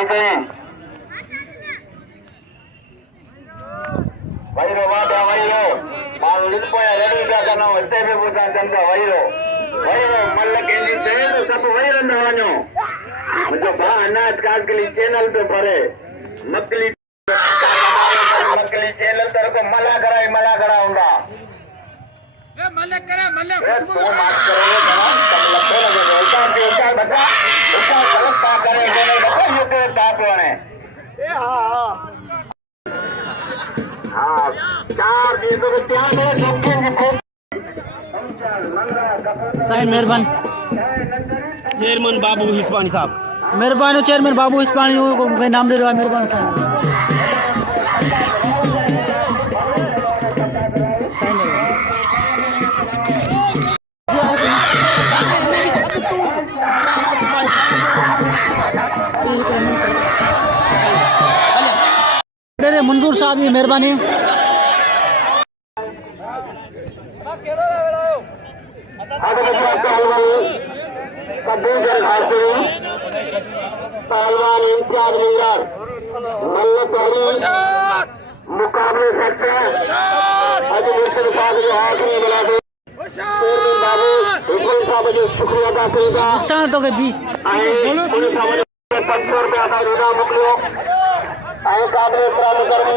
పీకే wire మాట wire మా ఉడికిపోయా రెడీగా కన్నా వస్తే పోతాంత వైరు వైరు మళ్ళీ కెండి सब वही रंधा वानो मुझे बा अनाज काट के लिए चैनल पे पड़े मक्खली चैनल तरह को मला करा होगा ए मल्ले करे मल्ले तो बात करोगे ना सब लगते लगे उसका बता उसका गलत बात करे बोले बता ये तो बात वाले ए हां चार चीजों को ध्यान में रखेंगे साइन मेहरबान चेयरमैन बाबू हिस्पानी साहब मेहरबान चेयरमैन बाबू हिस्पानी को नाम ले रहा मेहरबान मंजूर साहब ये मेहरबानी पहलवान इम्तियाज लिंगर मल्ल पहली मुकाबले सकते अभी मुझसे आखिरी मिला दे बाबू हुसैन साहब जी शुक्रिया अदा करेगा तो के भी ₹500 का रुदा मुकलो आए काबले प्राप्त करने